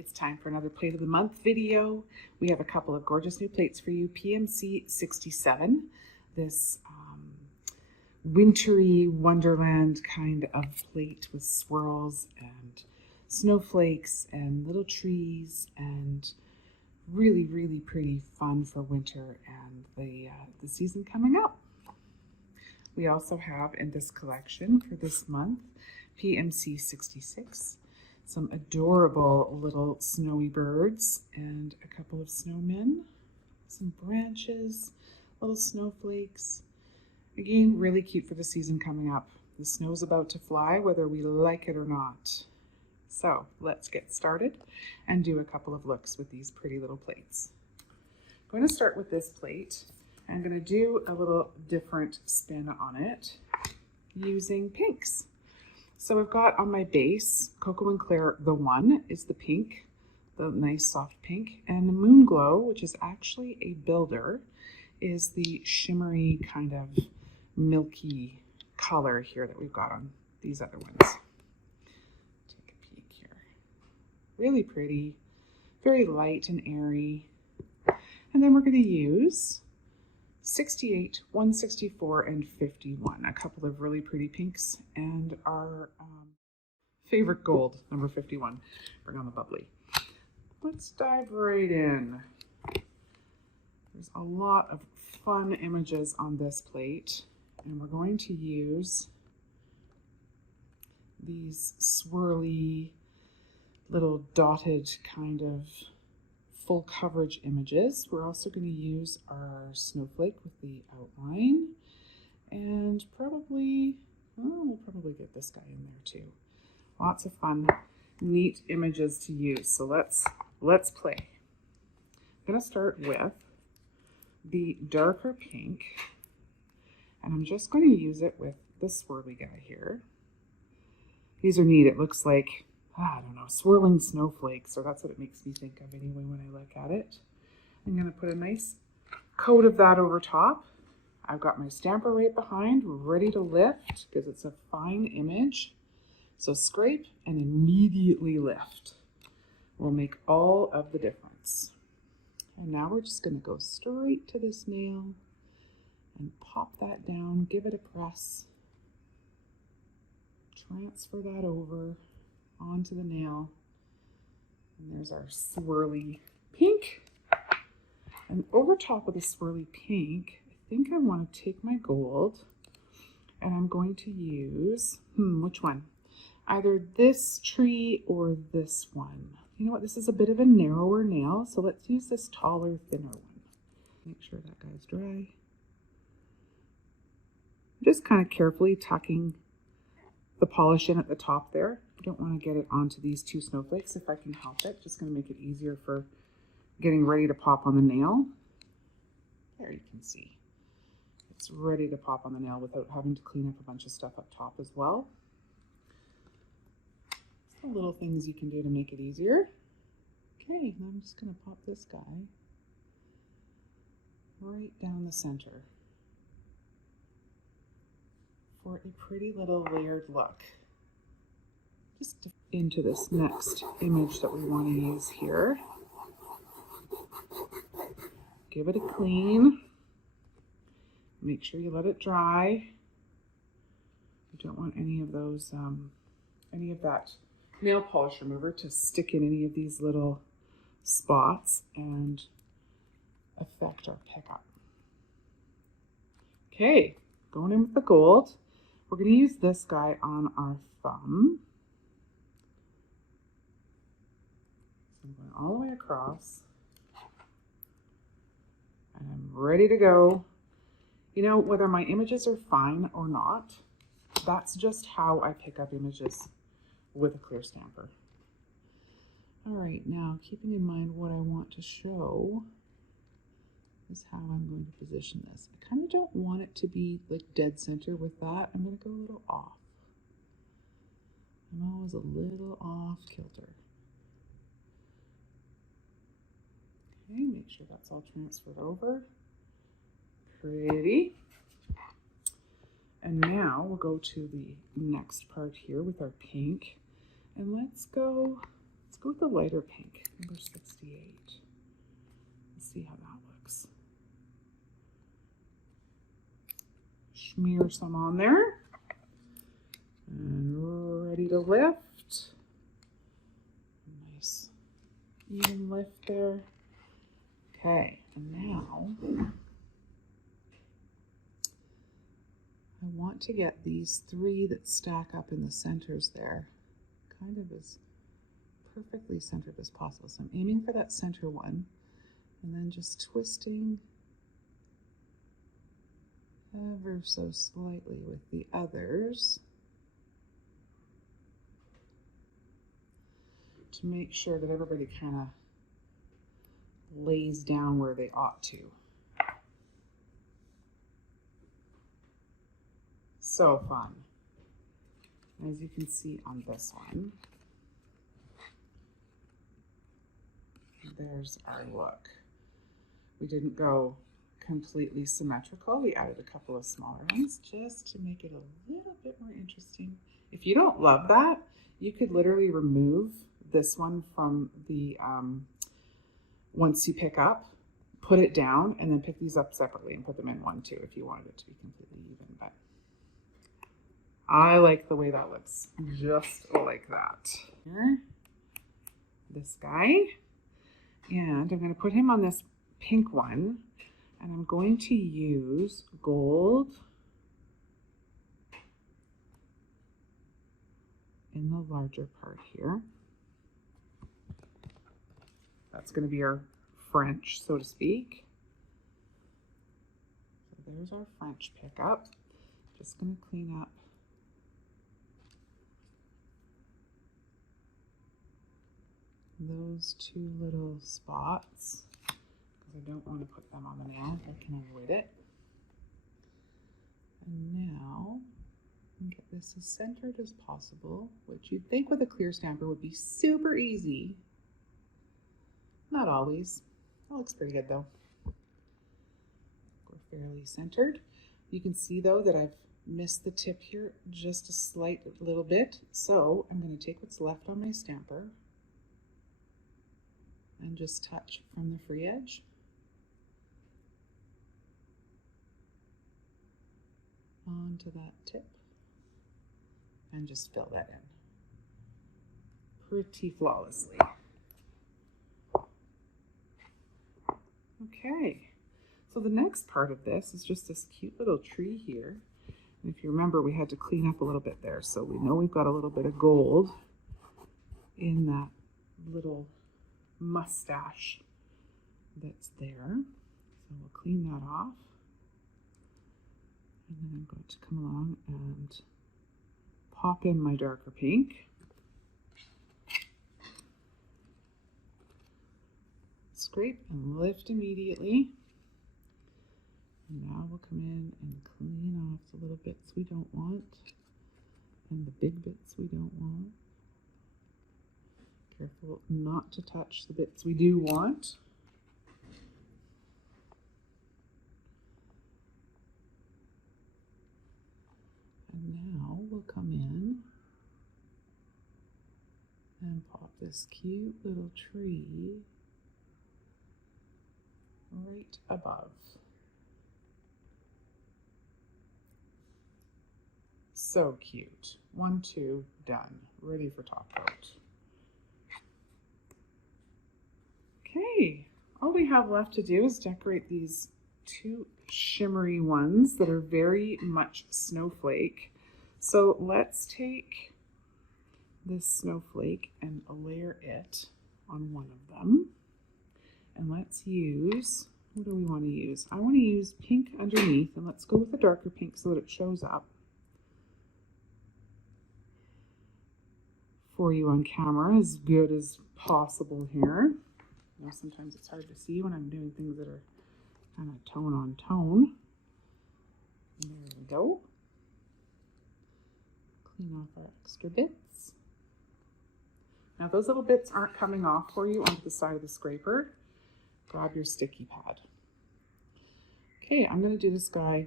It's time for another Plate of the Month video. We have a couple of gorgeous new plates for you. PMC-67, this wintry wonderland kind of plate with swirls and snowflakes and little trees and really, really pretty fun for winter and the season coming up. We also have in this collection for this month, PMC-66, some adorable little snowy birds and a couple of snowmen, some branches, little snowflakes. Again, really cute for the season coming up. The snow's about to fly, whether we like it or not. So let's get started and do a couple of looks with these pretty little plates. I'm going to start with this plate. I'm going to do a little different spin on it using pinks. So I've got on my base, KoKo and Claire, the one is the pink, the nice soft pink, and the Moonglow, which is actually a builder, is the shimmery kind of milky color here that we've got on these other ones. Take a peek here. Really pretty, very light and airy. And then we're going to use 68, 164, and 51. A couple of really pretty pinks and our favorite gold, number 51. Bring on the bubbly. Let's dive right in. There's a lot of fun images on this plate, and we're going to use these swirly little dotted kind of full coverage images. We're also going to use our snowflake with the outline, and probably, well, we'll probably get this guy in there too. Lots of fun, neat images to use. So let's play. I'm going to start with the darker pink, and I'm just going to use it with the swirly guy here. These are neat. It looks like, I don't know, swirling snowflakes, or that's what it makes me think of anyway when I look at it. I'm going to put a nice coat of that over top. I've got my stamper right behind, ready to lift because it's a fine image. So scrape and immediately lift will make all of the difference. And now we're just going to go straight to this nail and pop that down, give it a press, transfer that over onto the nail, and there's our swirly pink. And over top of the swirly pink, I think I want to take my gold and I'm going to use, which one? Either this tree or this one. You know what, this is a bit of a narrower nail, so let's use this taller, thinner one. Make sure that guy's dry. Just kind of carefully tucking the polish in at the top there. I don't want to get it onto these two snowflakes if I can help it. Just going to make it easier for getting ready to pop on the nail. There you can see. It's ready to pop on the nail without having to clean up a bunch of stuff up top as well. The little things you can do to make it easier. Okay, now I'm just going to pop this guy right down the center for a pretty little layered look. Just into this next image that we want to use here. Give it a clean. Make sure you let it dry. You don't want any of those, any of that nail polish remover to stick in any of these little spots and affect our pickup. Okay, going in with the gold. We're going to use this guy on our thumb. So I'm going all the way across. And I'm ready to go. You know, whether my images are fine or not, that's just how I pick up images with a clear stamper. All right, now keeping in mind what I want to show is how I'm going to position this. I kind of don't want it to be like dead center with that. I'm going to go a little off. I'm always a little off kilter. Okay, make sure that's all transferred over. Pretty. And now we'll go to the next part here with our pink. And let's go with the lighter pink, number 68. Let's see how that looks. Smear some on there. And ready to lift. Nice even lift there. Okay, and now I want to get these three that stack up in the centers there kind of as perfectly centered as possible. So I'm aiming for that center one and then just twisting ever so slightly with the others to make sure that everybody kind of lays down where they ought to. So fun. As you can see on this one, there's our look. We didn't go completely symmetrical. We added a couple of smaller ones just to make it a little bit more interesting. If you don't love that, you could literally remove this one from the, once you pick up, put it down, and then pick these up separately and put them in one too if you wanted it to be completely even. But I like the way that looks, just like that. Here, this guy, and I'm going to put him on this pink one, and I'm going to use gold in the larger part here. That's going to be our French, so to speak. So there's our French pickup. Just going to clean up those two little spots because I don't want to put them on the nail if I can avoid it. And now get this as centered as possible, which you'd think with a clear stamper would be super easy. Not always. That looks pretty good though. We're fairly centered. You can see though that I've missed the tip here just a slight little bit. So I'm going to take what's left on my stamper and just touch from the free edge. Onto that tip and just fill that in pretty flawlessly. Okay, so the next part of this is just this cute little tree here. And if you remember, we had to clean up a little bit there. So we know we've got a little bit of gold in that little mustache that's there. So we'll clean that off. And then I'm going to come along and pop in my darker pink. Scrape and lift immediately. And now we'll come in and clean off the little bits we don't want and the big bits we don't want. Careful not to touch the bits we do want. And now we'll come in and pop this cute little tree right above. So cute. 1, 2, done. Ready for top coat. Okay, all we have left to do is decorate these two shimmery ones that are very much snowflake. So let's take this snowflake and layer it on one of them. And let's use, what do we want to use? I want to use pink underneath, and let's go with a darker pink so that it shows up for you on camera as good as possible here. You know, sometimes it's hard to see when I'm doing things that are kind of tone on tone. There we go. Clean off our extra bits. Now those little bits aren't coming off for you onto the side of the scraper. Grab your sticky pad. Okay, I'm going to do this guy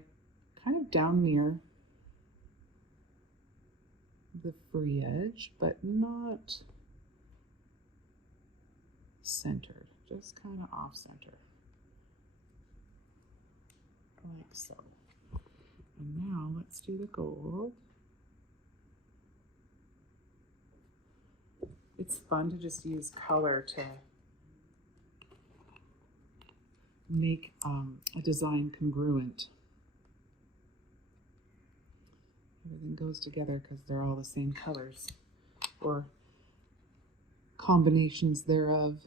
kind of down near the free edge, but not centered, just kind of off center, like so. And now let's do the gold. It's fun to just use color to make a design congruent. Everything goes together because they're all the same colors or combinations thereof.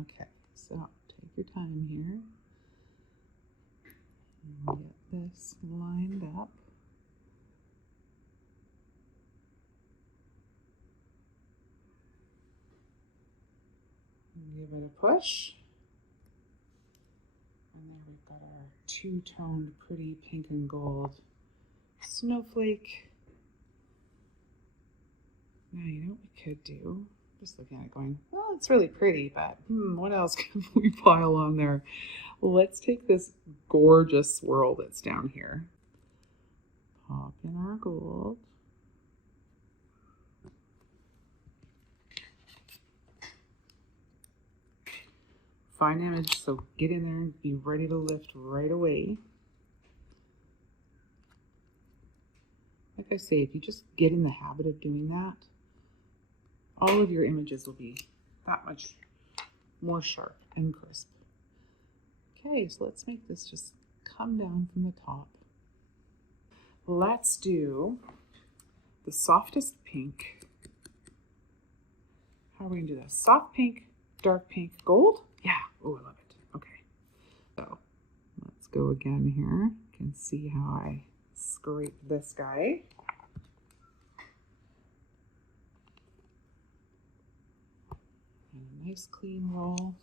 Okay, so take your time here and get this lined up. And give it a push. And there we've got our two-toned pretty pink and gold snowflake. Now, you know what we could do? Just looking at it going, well, it's really pretty, but what else can we pile on there? Well, let's take this gorgeous swirl that's down here. Pop in our gold. Fine image, so get in there and be ready to lift right away. Like I say, if you just get in the habit of doing that, all of your images will be that much more sharp and crisp. Okay, so let's make this just come down from the top. Let's do the softest pink. How are we gonna do this? Soft pink, dark pink, gold? Yeah, oh, I love it. Okay, so let's go again here. You can see how I scrape this guy. And a nice clean roll.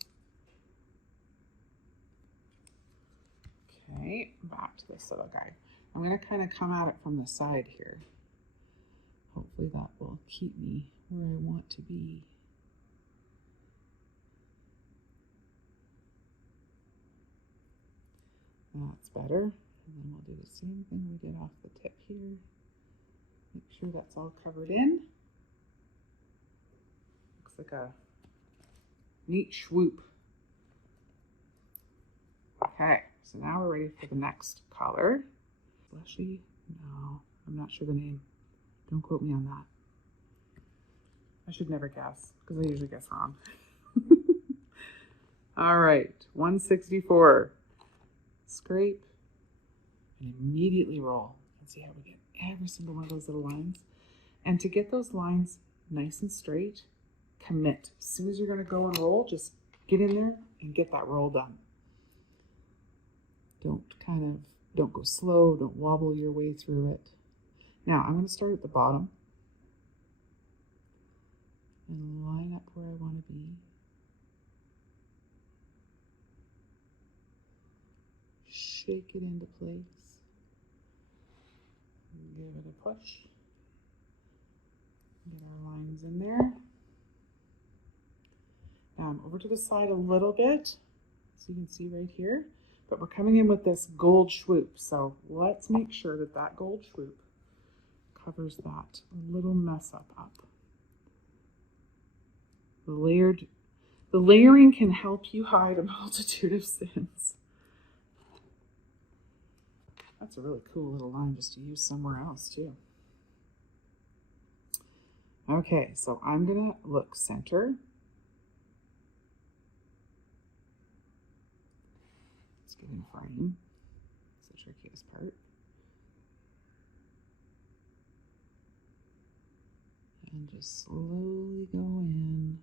Okay, back to this little guy. I'm going to kind of come at it from the side here. Hopefully that will keep me where I want to be. That's better. And then we'll do the same thing we did off the tip here. Make sure that's all covered in. Looks like a neat swoop. Okay, so now we're ready for the next color. Fleshy? No, I'm not sure the name. Don't quote me on that. I should never guess because I usually guess wrong. All right, 164. Scrape and immediately roll. And see how we get every single one of those little lines. And to get those lines nice and straight, commit. As soon as you're going to go and roll, just get in there and get that roll done. Don't go slow, don't wobble your way through it. Now I'm going to start at the bottom and line up where I want to be. Shake it into place. Give it a push. Get our lines in there. Now I'm over to the side a little bit, so you can see right here. But we're coming in with this gold swoop, so let's make sure that that gold swoop covers that little mess up. The layering can help you hide a multitude of sins. That's a really cool little line just to use somewhere else too. Okay, so I'm gonna look center. Let's get in frame. It's the trickiest part. And just slowly go in,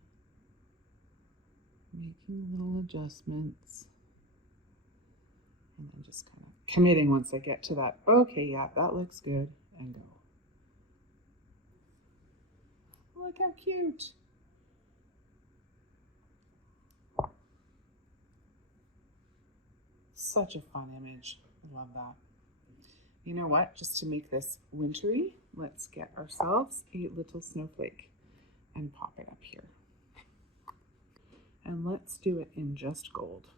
making little adjustments. And then just kind of committing once I get to that, okay, yeah, that looks good, and go. Look how cute. Such a fun image. I love that. You know what? Just to make this wintry, let's get ourselves a little snowflake and pop it up here. And let's do it in just gold.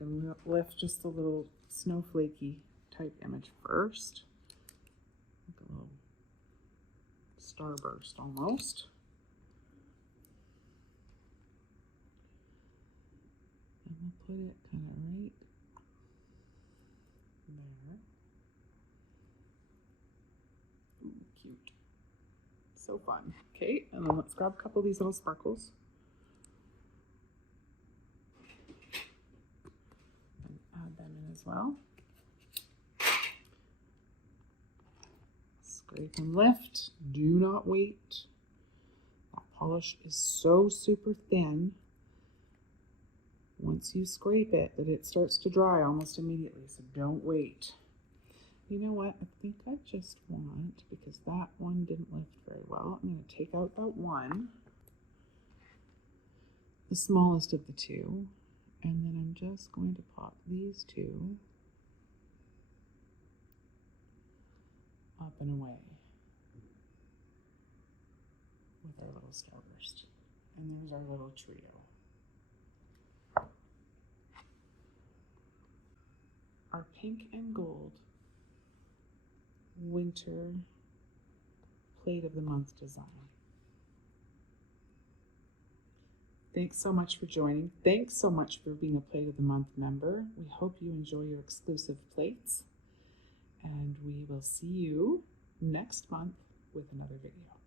I'm going to lift just a little snowflakey type image first. Like a little starburst almost. And we'll put it kind of right there. Ooh, cute. So fun. Okay, and then let's grab a couple of these little sparkles. And add them in as well. Scrape and lift. Do not wait. That polish is so super thin once you scrape it that it starts to dry almost immediately, so don't wait. You know what? I think I just want, because that one didn't lift very well, I'm going to take out that one, the smallest of the two, and then I'm just going to pop these two up and away with our little starburst. And there's our little trio. Our pink and gold winter plate of the month design. Thanks so much for joining. Thanks so much for being a Plate of the Month member. We hope you enjoy your exclusive plates, and we will see you next month with another video.